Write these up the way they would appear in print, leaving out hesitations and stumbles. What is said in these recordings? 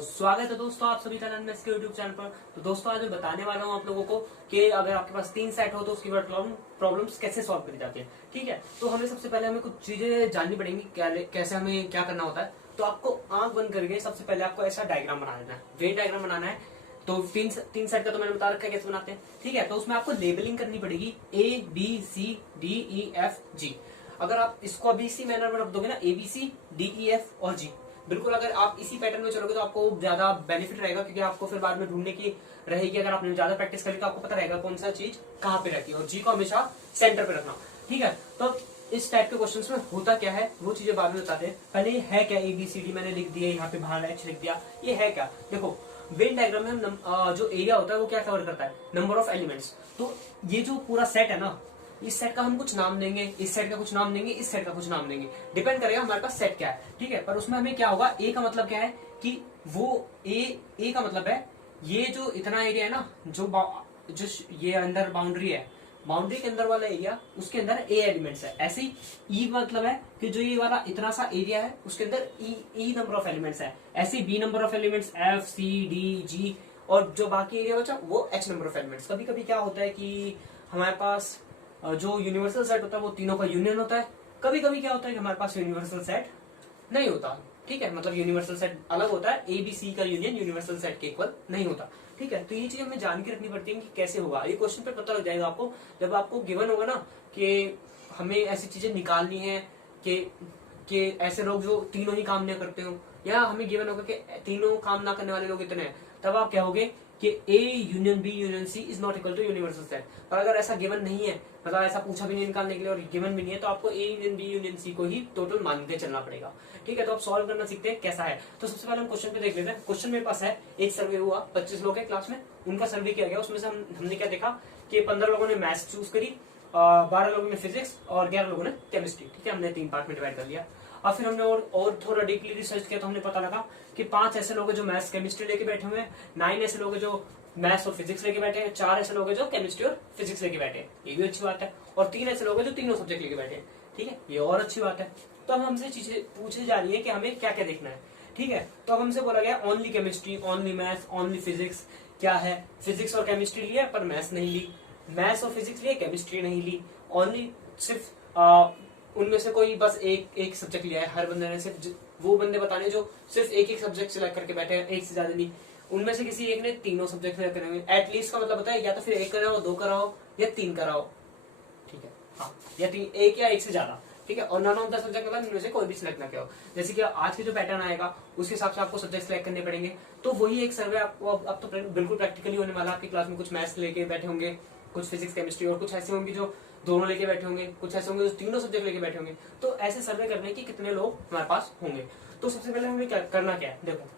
स्वागत है दोस्तों आप सभी का एनएमएस के यूट्यूब चैनल पर। तो दोस्तों आज मैं बताने वाला हूँ आप लोगों को कि अगर आपके पास 3 सेट हो तो उसकी प्रॉब्लम्स कैसे सॉल्व करी जाती है। ठीक है, तो हमें सबसे पहले हमें कुछ चीजें जाननी पड़ेंगी, कैसे हमें क्या करना होता है। तो आपको आंख बंद करके सबसे पहले आपको ऐसा डायग्राम बना देना है, वेन डायग्राम बनाना है। तो तीन सेट का तो मैंने बता रखा है कैसे बनाते हैं। ठीक है, तो उसमें आपको लेबलिंग करनी पड़ेगी ABCDEFG। अगर आप इसको अभी इसी मैनर में रख दोगे ना ABCDEF और G, बिल्कुल अगर आप इसी पैटर्न में चलोगे तो आपको ज्यादा बेनिफिट रहेगा, क्योंकि आपको फिर बाद में ढूंढने की रहेगी। अगर आपने ज्यादा प्रैक्टिस करी तो आपको पता रहेगा कौन सा चीज कहाँ पे रहती है, और जी को हमेशा सेंटर पे रखना। ठीक है, तो इस टाइप के क्वेश्चंस में होता क्या है वो चीजें बाद में बताते हैं। पहले ये है क्या ABCD मैंने लिख दिया, यहाँ पे बाहर H लिख दिया, ये है क्या। देखो वेन डायग्राम में हम जो एरिया होता है वो क्या कवर करता है, नंबर ऑफ एलिमेंट्स। तो ये जो पूरा सेट है ना, इस सेट का हम कुछ नाम देंगे, इस सेट का कुछ नाम देंगे, इस सेट का कुछ नाम देंगे, डिपेंड करेगा हमारे पास सेट क्या है। ठीक है, पर उसमें हमें क्या होगा, ए का मतलब क्या है कि वो ए का मतलब है ये जो इतना एरिया है ना, जो ये अंदर बाउंड्री है, बाउंड्री के अंदर वाला एरिया, उसके अंदर ए एलिमेंट्स है। ऐसे ही ई मतलब है कि जो ये वाला इतना सा एरिया है उसके अंदर ई नंबर ऑफ एलिमेंट्स है। ऐसे ही B number of elements FCD G, और जो बाकी एरिया बचा वो H नंबर ऑफ एलिमेंट्स। कभी कभी क्या होता है कि हमारे पास जो यूनिवर्सल सेट होता है वो तीनों का यूनियन होता है। कभी कभी क्या होता है कि हमारे पास यूनिवर्सल सेट नहीं होता। ठीक है, मतलब यूनिवर्सल सेट अलग होता है, ABC का यूनियन यूनिवर्सल सेट के इक्वल नहीं होता। ठीक है, तो ये चीज हमें जान के रखनी पड़ती है कि कैसे होगा। ये क्वेश्चन पे पता लग जाएगा आपको जब आपको गिवन होगा ना कि हमें ऐसी चीजें निकालनी है कि ऐसे लोग जो तीनों ही काम नहीं करते हो, या हमें गिवन होगा कि तीनों काम ना करने वाले लोग इतने हैं, तब आप क्या होगे कि A union B union C is not equal to universal set. पर अगर ऐसा गिवन नहीं है, मतलब ऐसा पूछा भी नहीं निकालने के लिए और गिवन भी नहीं है, तो आपको A union B union C को ही टोटल मान के चलना पड़ेगा। ठीक है, तो आप सॉल्व करना सीखते हैं कैसा है। तो सबसे पहले हम क्वेश्चन पे देख लेते हैं। क्वेश्चन मेरे पास है, एक सर्वे हुआ, 25 लोग हैं क्लास में, उनका सर्वे किया गया। उसमें से हमने क्या देखा कि 15 लोगों ने मैथ्स चूज करी, 12 लोगों ने फिजिक्स और 11 लोगों ने केमिस्ट्री। ठीक है, हमने 3 पार्ट में डिवाइड कर लिया। और फिर हमने और थोड़ा डीपली रिसर्च किया तो हमने पता लगा कि 5 ऐसे लोग हैं जो मैथ्स केमिस्ट्री लेके बैठे हुए हैं, 9 ऐसे लोग हैं जो मैथ्स और फिजिक्स लेके बैठे हैं, 4 ऐसे लोग हैं जो केमिस्ट्री और फिजिक्स लेके बैठे हैं, ये भी अच्छी बात है, और 3 ऐसे लोग हैं जो तीनों सब्जेक्ट लेके बैठे हैं। ठीक है, ये और अच्छी बात है। तो अब हमसे चीजें पूछी जा रही है कि हमें क्या क्या देखना है। ठीक है, तो अब हमसे बोला गया only chemistry, only maths, only physics. क्या है, फिजिक्स और केमिस्ट्री लिया पर मैथ्स नहीं ली, मैथ्स और फिजिक्स लिए केमिस्ट्री नहीं ली, ओनली सिर्फ उनमें से कोई बस एक सब्जेक्ट लिया है। हर बंदे ने सिर्फ वो बंदे बताने जो सिर्फ एक सब्जेक्ट सिलेक्ट करके बैठे हैं, एक से ज्यादा नहीं। उनमें से किसी एक ने तीनों सब्जेक्ट सिलेक्ट करेंगे। एटलीस्ट का मतलब होता है या तो फिर 1 कराओ, 2 कराओ या 3 कराओ। ठीक है, हाँ, या 1 या 1 से ज्यादा। ठीक है, और नॉन ऑफ द सब्जेक्ट मतलब इनमें से कोई भी सिलेक्ट ना किया हो। जैसे कि आज के जो पैटर्न आएगा उसके हिसाब से आपको सब्जेक्ट सिलेक्ट करने पड़ेंगे। तो वही एक सर्वे आपको अब तो बिल्कुल प्रैक्टिकली होने वाला है। आपकी क्लास में कुछ मैथ्स लेके बैठे होंगे, कुछ फिजिक्स केमिस्ट्री, और कुछ ऐसे होंगे जो दोनों लेके बैठे होंगे, कुछ ऐसे होंगे जो तीनों सब्जेक्ट लेके बैठे होंगे। तो ऐसे सर्वे करने की कितने लोग हमारे पास होंगे। तो सबसे पहले हमें करना क्या है, देखो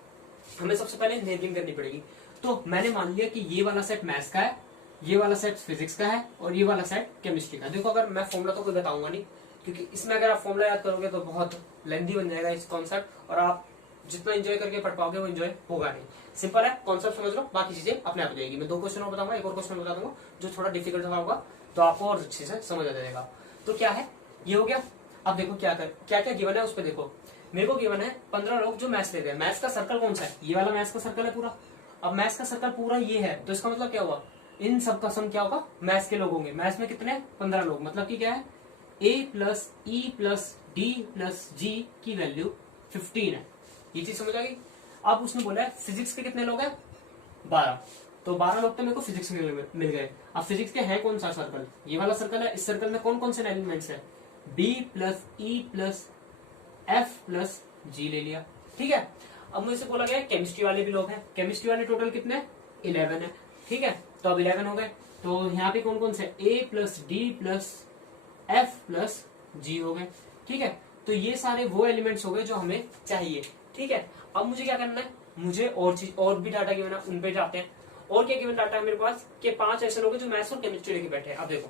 हमें सबसे पहले नेमिंग करनी पड़ेगी। तो मैंने मान लिया कि ये वाला सेट मैथ्स का है, ये वाला सेट फिजिक्स का है, और ये वाला सेट केमिस्ट्री का। देखो अगर मैं फॉर्मूला तो कोई बताऊंगा नहीं, क्योंकि इसमें अगर आप फॉर्मूला याद करोगे तो बहुत लेंथी बन जाएगा इस कॉन्सेप्ट, और आप जितना एंजॉय करके पढ़ पाओगे वो एंजॉय होगा नहीं। सिंपल है, कॉन्सेप्ट समझ लो, बाकी चीजें अपने आप हो जाएगी। मैं 2 क्वेश्चन और बताऊंगा, एक और क्वेश्चन बता दूंगा जो थोड़ा डिफिकल्ट होगा, तो आपको और अच्छे से समझ आ जाएगा। तो क्या है, ये हो गया। अब देखो क्या क्या गिवन है उस पर देखो। मेरे को गिवन है 15 लोग जो मैथ्स ले रहे हैं। मैथ्स का सर्कल कौन सा है, ये वाला मैथ्स का सर्कल है पूरा। अब मैथ्स का सर्कल पूरा ये है, तो इसका मतलब क्या हुआ, इन सब का सम क्या होगा, मैथ्स के लोग होंगे। मैथ्स में कितने, 15 लोग, मतलब कि क्या है, A + E + D + G की वैल्यू 15 है। ये चीज समझ आ गई। अब उसने बोला है फिजिक्स के कितने लोग हैं, 12। तो 12 लोग तो मेरे को फिजिक्स में मिल गए। अब फिजिक्स के है कौन सा सर्कल, ये वाला सर्कल है। इस सर्कल में कौन कौन से एलिमेंट्स है, B + E + F + G ले लिया। ठीक है, अब मुझे बोला गया केमिस्ट्री वाले भी लोग हैं। केमिस्ट्री वाले टोटल कितने, 11 है। ठीक है, तो अब 11 हो गए। तो यहाँ पे कौन कौन से, A + D + F + G हो गए। ठीक है, तो ये सारे वो एलिमेंट्स हो गए जो हमें चाहिए। ठीक है, अब मुझे क्या करना है, मुझे और भी डाटा गिवन है, उन पे जाते हैं। और क्या गिवन डाटा है मेरे पास कि 5 ऐसे लोग हैं जो मैथ्स और केमिस्ट्री लेके बैठे हैं। अब देखो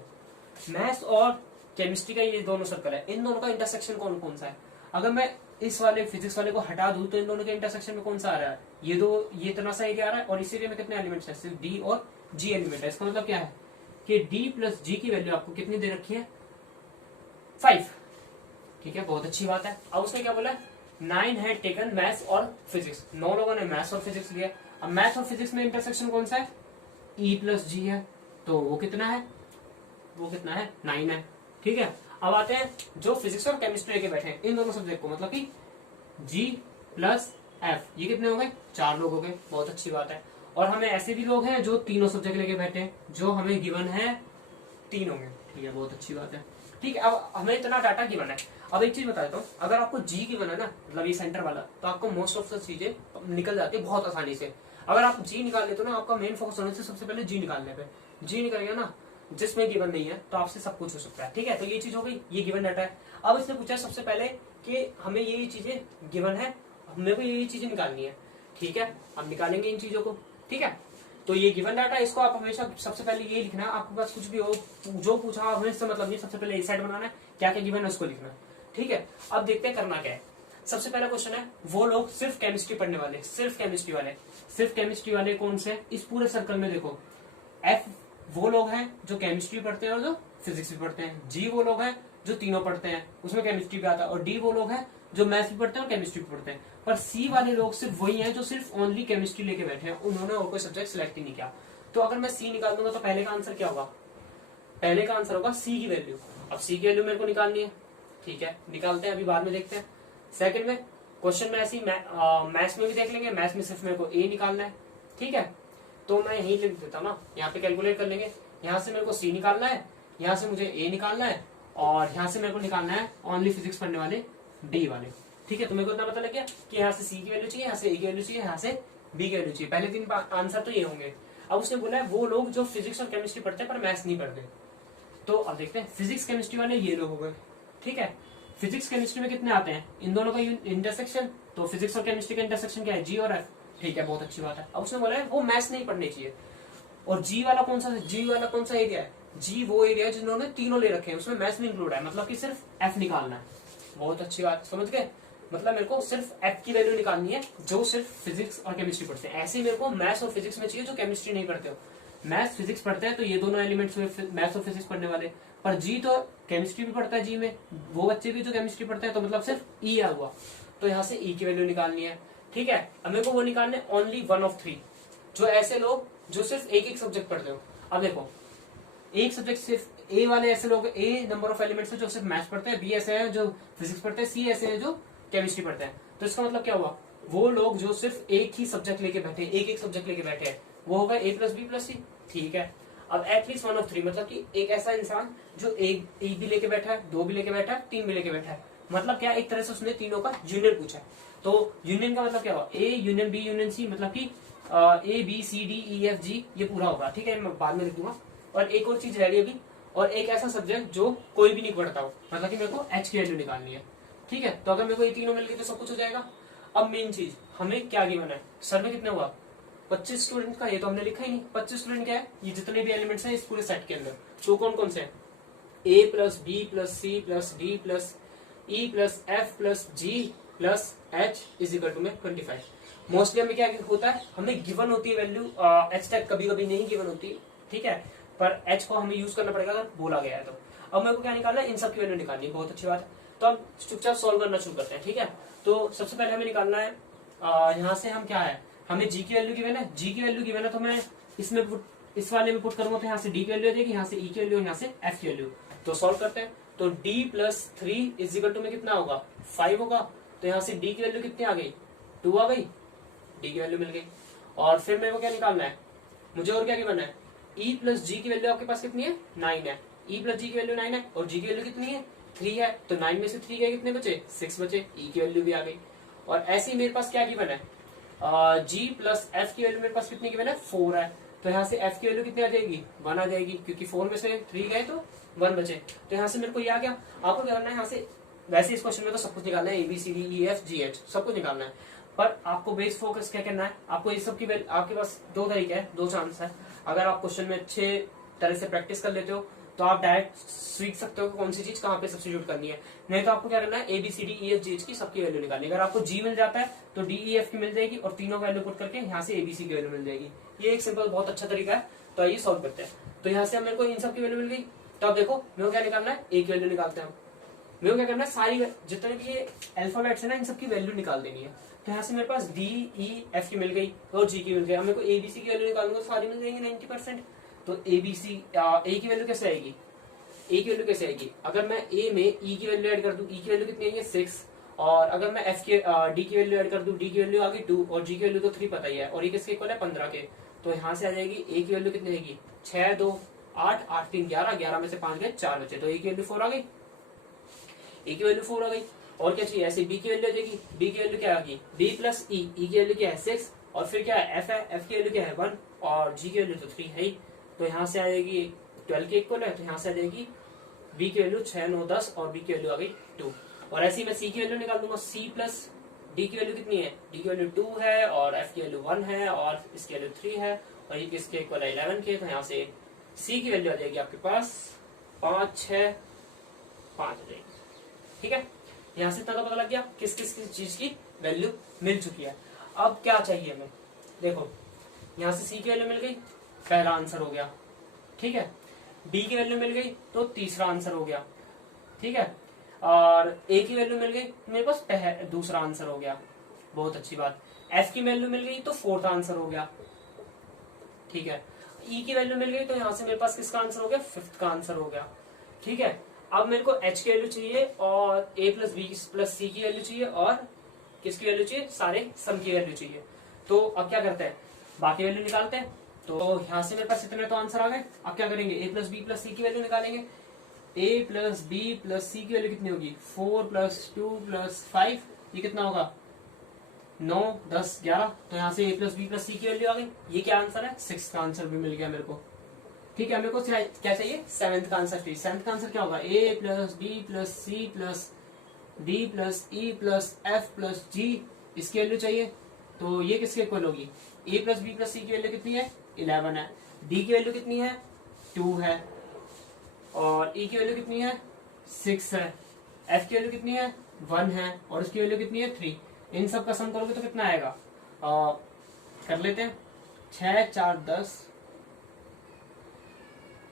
मैथ्स और केमिस्ट्री का ये दोनों सर्कल है, इन दोनों का इंटरसेक्शन कौन कौन सा है। अगर मैं इस वाले फिजिक्स वाले को हटा दूं तो इन दोनों के इंटरसेक्शन में कौन सा आ रहा है, ये इतना सा एरिया आ रहा है, और इस एरिया में कितने एलिमेंट्स है, सिर्फ D और G एलिमेंट है। इसका मतलब क्या है कि D + G की वैल्यू आपको कितनी दे रखी है, 5। ठीक है, बहुत अच्छी बात है। अब उसने क्या बोला, 9 है टेकन मैथ्स और फिजिक्स, 9 लोगों ने मैथ्स और फिजिक्स लिया। अब मैथ्स और फिजिक्स में इंटरसेक्शन कौन सा है, E प्लस जी है, तो वो कितना है, 9 है। ठीक है, अब आते हैं जो फिजिक्स और केमिस्ट्री लेके बैठे हैं इन दोनों सब्जेक्ट को, मतलब कि G प्लस F, ये कितने हो गए, 4 लोग हो गए, बहुत अच्छी बात है। और हमें ऐसे भी लोग हैं जो तीनों सब्जेक्ट लेके बैठे हैं, जो हमें गिवन है 3 होंगे। ठीक है, बहुत अच्छी बात है। ठीक है, अब हमें इतना डाटा गिवन है। अब एक चीज बता देता हूँ, अगर आपको जी गिवन है ना, मतलब ये सेंटर वाला, तो आपको मोस्ट ऑफ द चीजें निकल जाती है बहुत आसानी से। अगर आप जी निकाल लेते हो ना, आपका मेन फोकस होने से सबसे पहले जी निकालने पे, जी निकल गया ना, जिसमें गिवन नहीं है तो आपसे सब कुछ हो सकता है। ठीक है, तो ये चीज हो गई, ये गिवन डाटा है। अब इसने पूछा सबसे पहले कि हमें ये चीजें गिवन है, हमें को ये चीजें निकालनी है। ठीक है, अब निकालेंगे इन चीजों को। ठीक है, तो ये गिवन डाटा, इसको आप हमेशा सबसे पहले ये लिखना है, आपके पास कुछ भी हो जो पूछा हमें इससे मतलब नहीं, सबसे पहले एक साइड बनाना है, क्या क्या गिवन है उसको लिखना है। ठीक है, अब देखते हैं करना क्या है। सबसे पहला क्वेश्चन है, वो लोग सिर्फ केमिस्ट्री पढ़ने वाले, सिर्फ केमिस्ट्री वाले कौन से, इस पूरे सर्कल में देखो, एफ वो लोग हैं जो केमिस्ट्री पढ़ते हैं और जो फिजिक्स भी पढ़ते हैं, जी वो लोग हैं जो तीनों पढ़ते हैं, उसमें केमिस्ट्री भी आता है, और डी वो लोग हैं जो मैथ्स भी पढ़ते हैं और केमिस्ट्री भी पढ़ते हैं। पर सी वाले लोग सिर्फ वही हैं जो सिर्फ ओनली केमिस्ट्री लेके बैठे हैं, उन्होंने और कोई सब्जेक्ट सिलेक्ट ही नहीं किया। तो अगर मैं सी निकाल दूंगा तो पहले का आंसर क्या होगा, पहले का आंसर होगा सी की वैल्यू। अब सी की वैल्यू मेरे को निकालनी है। ठीक है, निकालते हैं, अभी बाद में देखते हैं। सेकंड में क्वेश्चन में ऐसी मैथ्स में भी देख लेंगे, मैथ्स में सिर्फ मेरे को ए निकालना है। ठीक है, तो मैं यही लिख देता हूँ ना, यहाँ पे कैलकुलेट कर लेंगे, यहाँ से मेरे को सी निकालना है, यहाँ से मुझे ए निकालना है, और यहाँ से मेरे को निकालना है ओनली फिजिक्स पढ़ने वाले डी वाले। ठीक है, तो मेरे को इतना पता लग गया कि यहाँ से सी की वैल्यू चाहिए, यहाँ से ए की वैल्यू चाहिए, यहाँ से बी की वैल्यू चाहिए। पहले 3 आंसर तो ये होंगे। अब उसने बोला है वो लोग जो फिजिक्स और केमिस्ट्री पढ़ते हैं पर मैथ्स नहीं पढ़ते। तो अब देखते हैं, फिजिक्स केमिस्ट्री वाले ये लोग हो गए। ठीक है, फिजिक्स केमिस्ट्री में कितने आते हैं, इन दोनों का इंटरसेक्शन, तो फिजिक्स और केमिस्ट्री का इंटरसेक्शन क्या है, जी और एफ। ठीक है, बहुत अच्छी बात है। अब उसने बोला है वो मैथ्स नहीं पढ़ने चाहिए। और जी वाला कौन सा एरिया है, जी वो एरिया है जिन्होंने तीनों ले रखे हैं, उसमें मैथ्स भी इंक्लूड है, मतलब कि सिर्फ एफ निकालना है। बहुत अच्छी बात, समझ गए, मतलब मेरे को सिर्फ एफ की वैल्यू निकालनी है जो सिर्फ फिजिक्स और केमिस्ट्री पढ़ते हैं। ऐसे ही मेरे को मैथ्स और फिजिक्स में चाहिए जो केमिस्ट्री नहीं पढ़ते हो। मैथ्स फिजिक्स पढ़ते हैं तो ये दोनों एलिमेंट्स में मैथ्स और फिजिक्स पढ़ने वाले, पर जी तो केमिस्ट्री भी पढ़ता है, जी में वो बच्चे भी जो केमिस्ट्री पढ़ते हैं, तो मतलब सिर्फ ई आ हुआ, तो यहाँ से ई की वैल्यू निकालनी है। ठीक है, अब मेरे को वो निकालने ओनली 1 of 3, जो ऐसे लोग जो सिर्फ एक सब्जेक्ट पढ़ते हो। अब देखो, एक सब्जेक्ट सिर्फ ए वाले ऐसे लोग, ए नंबर ऑफ एलिमेंट्स है जो सिर्फ मैथ्स पढ़ते हैं, बी ऐसे है जो फिजिक्स पढ़ते हैं, सी ऐसे है जो केमिस्ट्री पढ़ते हैं। तो इसका मतलब क्या हुआ, वो लोग जो सिर्फ एक ही सब्जेक्ट लेके बैठे, एक सब्जेक्ट लेके बैठे हैं, वो होगा ए प्लस बी प्लस सी। ठीक है, अब एटलीस्ट 1 of 3, मतलब कि एक ऐसा इंसान जो एक भी लेके बैठा है, 2 भी लेके बैठा है, 3 भी लेके बैठा है, मतलब क्या, एक तरह से उसने तीनों का यूनियन पूछा है। तो यूनियन का मतलब क्या हुआ, A union B union C, मतलब कि A B C D E F G, ये पूरा होगा। ठीक है, मैं बाद में लिख दूंगा। और एक और चीज रह रही है अभी, और एक ऐसा सब्जेक्ट जो कोई भी नहीं पढ़ता हो, मतलब कि मेरे को एच की वैल्यू निकालनी है। ठीक है, तो अगर मेरे को ये तीनों मिल गए तो सब कुछ हो जाएगा। अब मेन चीज, हमें क्या गिवन है, सर में कितना हुआ 25 स्टूडेंट का, ये तो हमने लिखा ही नहीं। 25 स्टूडेंट क्या है, ये जितने भी एलिमेंट्स हैं इस पूरे सेट के अंदर, तो कौन कौन से हैं, A plus B plus C plus D plus E plus F plus G plus H is equal to में 25। मोस्टली हमें क्या होता है, हमें गिवन होती है वैल्यू, एच तक कभी कभी नहीं गिवन होती। ठीक है, पर एच को हमें यूज करना पड़ेगा अगर बोला गया है तो। अब मेरे को क्या निकालना है, इन सब की वैल्यू निकालनी है। बहुत अच्छी बात है, तो अब चुपचाप सॉल्व करना शुरू करते हैं। ठीक है, तो सबसे पहले हमें निकालना है, यहाँ से हम क्या है, हमें जी की वैल्यू गिवन है, जी की वैल्यू गिवन है, तो मैं इसमें इस वाले में पुट करूंगा, तो यहाँ से डी की वैल्यू आ जाएगी, यहाँ से ई की वैल्यू, यहाँ से एफ की वैल्यू। तो सॉल्व करते हैं, तो D plus 3 is equal to में कितना होगा, 5 होगा। तो यहाँ से डी की वैल्यू कितनी आ गई, 2 आ गई, डी की वैल्यू मिल गई। और फिर मेरे को क्या निकालना है, मुझे और क्या गिवन है, ई प्लस जी की वैल्यू आपके पास कितनी है, 9 है। ई प्लस जी की वैल्यू 9 है, और जी की वैल्यू कितनी है, 3 है। तो 9 में से 3 गए, कितने बचे, 6 बचे, ई की वैल्यू भी आ गई। और ऐसे ही मेरे पास क्या गिवन है, जी प्लस एफ की वैल्यू मेरे पास कितनी गिवन है, 4 है। तो यहाँ से एफ की वैल्यू कितनी आ जाएगी, 1 आ जाएगी, क्योंकि 4 में से 3 गए तो 1 बचे। तो यहाँ से मेरे को ये आ गया। आपको क्या करना है, यहाँ से वैसे इस क्वेश्चन में तो सब कुछ निकालना है, A B C D E F G H सब कुछ निकालना है, पर आपको बेस फोकस क्या करना है, आपको ये सब की आपके पास 2 तरीके है, 2 चांस है। अगर आप क्वेश्चन में अच्छे तरह से प्रैक्टिस कर लेते हो तो आप डायरेक्ट सीख सकते हो कि कौन सी चीज कहाँ पे सब्स्टिट्यूट करनी है। नहीं तो आपको क्या करना है, A B C D E F G H की सबकी वैल्यू निकालनी है। अगर आपको जी मिल जाता है तो डी ई एफ की मिल जाएगी, और तीनों वैल्यू पुट करके यहाँ से एबीसी की वैल्यू मिल जाएगी। ये एक सिंपल बहुत अच्छा तरीका है। तो आइए सॉल्व करते हैं। तो यहाँ से मेरे को इन सब की वैल्यू मिल गई। तो अब देखो मेरे को क्या निकालना है, ए की वैल्यू निकालते हैं हम। मेरे को क्या करना है, सारी जितने भी ये अल्फाबेट्स है ना इन सबकी वैल्यू निकाल देनी है। तो यहाँ से मेरे पास डी ई एफ की मिल गई और जी की मिल गई। अब मेरे को एबीसी की वैल्यू निकालूंगा तो सारी मिल जाएंगे 90%। तो एबीसी ए की वैल्यू कैसे आएगी, ए की वैल्यू कैसे आएगी, अगर मैं ए में ई की वैल्यू ऐड कर दूं, ई की वैल्यू कितनी आएगी 6, और अगर मैं एफ के डी की वैल्यू ऐड कर दूं, डी की वैल्यू आ गई 2 और जी की वैल्यू तो 3 पता ही है, और ये किसके इक्वल है 15 के। तो यहाँ से आ जाएगी ए की वैल्यू कितनी आएगी 6 2 8 8 3 11, 11 में से 5 गए 4 बचे, तो ए की वैल्यू 4 आ गई, ए की वैल्यू 4 आ गई। और क्या चाहिए, ऐसे बी की वैल्यू आ जाएगी, बी की वैल्यू क्या आ गई बी प्लस ई, ई की वैल्यू क्या है 6, और फिर क्या है एफ की वैल्यू क्या है 1, और जी की वैल्यू तो 3 है ही। तो यहाँ से आ जाएगी 12 के इक्वल है, तो यहाँ से आ जाएगी बी की वैल्यू 6 9 10 और बी की वैल्यू आ गई 2। और ऐसे ही मैं सी की वैल्यू निकाल दूंगा, सी प्लस डी की वैल्यू कितनी है, डी की वैल्यू 2 है और एफ की वैल्यू 1 है और इसकी वैल्यू 3 है और ये किसके इक्वल है 11 के। तो यहाँ से सी की वैल्यू आ जाएगी आपके पास 5 6 5 आ जाएगी। ठीक है, यहाँ से इतना तो पता लग गया किस किस चीज की वैल्यू मिल चुकी है। अब क्या चाहिए हमें, देखो यहाँ से सी की वैल्यू मिल गई, पहला आंसर हो गया। ठीक है, बी की वैल्यू मिल गई तो तीसरा आंसर हो गया। ठीक है, और ए की वैल्यू मिल गई मेरे पास दूसरा आंसर हो गया, बहुत अच्छी बात। एफ की वैल्यू मिल गई तो फोर्थ आंसर हो गया। ठीक है, ई की वैल्यू मिल गई तो यहाँ से मेरे पास किसका आंसर हो गया, फिफ्थ का आंसर हो गया। ठीक है, अब मेरे को एच की वैल्यू चाहिए और ए प्लस बी प्लस सी की वैल्यू चाहिए और किसकी वैल्यू चाहिए, सारे सम की वैल्यू चाहिए। तो अब क्या करते हैं, बाकी वैल्यू निकालते हैं। तो यहाँ से मेरे पास इतने तो आंसर आ गए। अब क्या करेंगे, ए प्लस बी प्लस सी की वैल्यू निकालेंगे। ए प्लस बी प्लस सी की वैल्यू कितनी होगी 4 + 2 + 5, ये कितना होगा 9 10 11। तो यहाँ से ए प्लस बी प्लस सी की वैल्यू आ गई। ये क्या आंसर है, 6 का आंसर भी मिल गया मेरे को। ठीक है, मेरे को क्या चाहिए, 7th का आंसर चाहिए। 7th का आंसर क्या होगा, A plus B plus C plus D plus E plus F plus G, इसकी वैल्यू चाहिए। तो ये किसके इक्वल होगी, A plus B plus C की वैल्यू कितनी है 11 है, डी की वैल्यू कितनी है 2 है, और ई की वैल्यू कितनी है 6 है, एफ की वैल्यू कितनी है 1 है, और इसकी वैल्यू कितनी है 3। इन सब का सम करोगे तो कितना आएगा, कर लेते हैं 6 4 10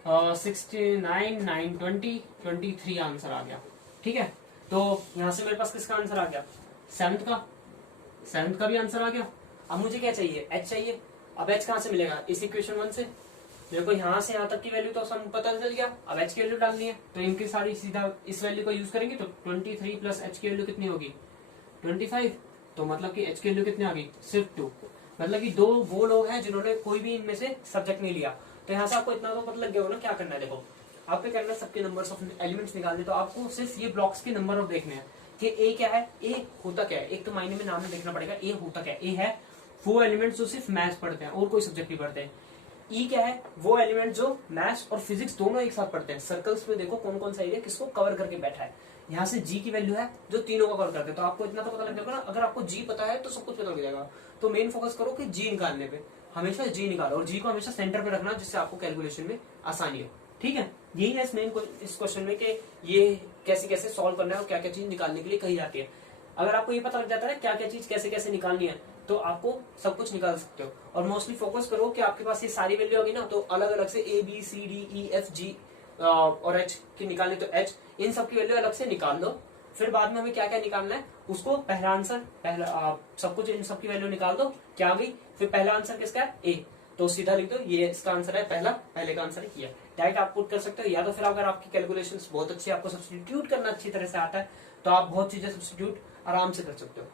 69 9 20 23 आंसर आ गया। ठीक है, तो यहां से मेरे पास किसका आंसर आ गया, 7th का भी आंसर आ गया। अब मुझे क्या चाहिए, एच चाहिए। अब एच कहां से मिलेगा, इस इक्वेशन 1 से। मेरे को यहाँ से यहाँ तक की वैल्यू तो सम पता चल गया, अब एच की वैल्यू डालनी है। तो इनकी सारी सीधा इस वैल्यू को यूज करेंगे तो 23 प्लस एच की वैल्यू कितनी होगी 25। तो मतलब कि एच की वैल्यू कितनी आ गई सिर्फ 2। मतलब कि 2 वो लोग हैं जिन्होंने कोई भी इनमें से सब्जेक्ट नहीं लिया। तो यहाँ से आपको इतना तो पता लग गया होगा ना क्या करना है। देखो आपको करना है सबके नंबर्स ऑफ एलिमेंट्स निकालने, तो आपको सिर्फ ये ब्लॉक्स के नंबर ऑफ देखने हैं कि ए क्या है, ए होता क्या है। एक तो मायने में नाम में देखना पड़ेगा ए होता क्या है। ए है वो एलिमेंट जो सिर्फ मैथ्स पढ़ते हैं और कोई सब्जेक्ट नहीं पढ़ते हैं। ई क्या है, वो एलिमेंट जो मैथ्स और फिजिक्स दोनों एक साथ पढ़ते हैं। सर्कल्स में देखो कौन कौन सा एरिया किसको कवर करके बैठा है। यहाँ से जी की वैल्यू है जो तीनों को कवर करते हैं। तो आपको इतना तो पता लग जाएगा ना, अगर आपको जी पता है तो सब कुछ पता लग जाएगा। तो मेन फोकस करो कि जी निकालने पे, हमेशा जी निकालो और जी को हमेशा सेंटर पे रखना जिससे आपको कैलकुलेशन में आसानी हो। ठीक है, यही है इस क्वेश्चन में कि ये कैसे कैसे सॉल्व करना है और क्या क्या चीज निकालने के लिए कही जाती है। अगर आपको ये पता लग जाता है क्या क्या चीज कैसे कैसे निकालनी है तो आपको सब कुछ निकाल सकते हो। और मोस्टली फोकस करो कि आपके पास ये सारी वैल्यू होगी ना, तो अलग अलग से A B C D E F G और एच की निकालनी, तो एच इन सब की वैल्यू अलग से निकाल लो। फिर बाद में हमें क्या क्या निकालना है उसको पहला आंसर, पहला सब कुछ इन सब की वैल्यू निकाल दो क्या आ गई। फिर पहला आंसर किसका है ए, तो सीधा लिख दो ये इसका आंसर है पहला, पहले का आंसर है। डायरेक्ट आप पुट कर सकते हो, या तो फिर अगर आपकी कैलकुलेशंस बहुत अच्छी, आपको सब्स्टिट्यूट करना अच्छी तरह से आता है तो आप बहुत चीजें सब्स्टिट्यूट आराम से कर सकते हो।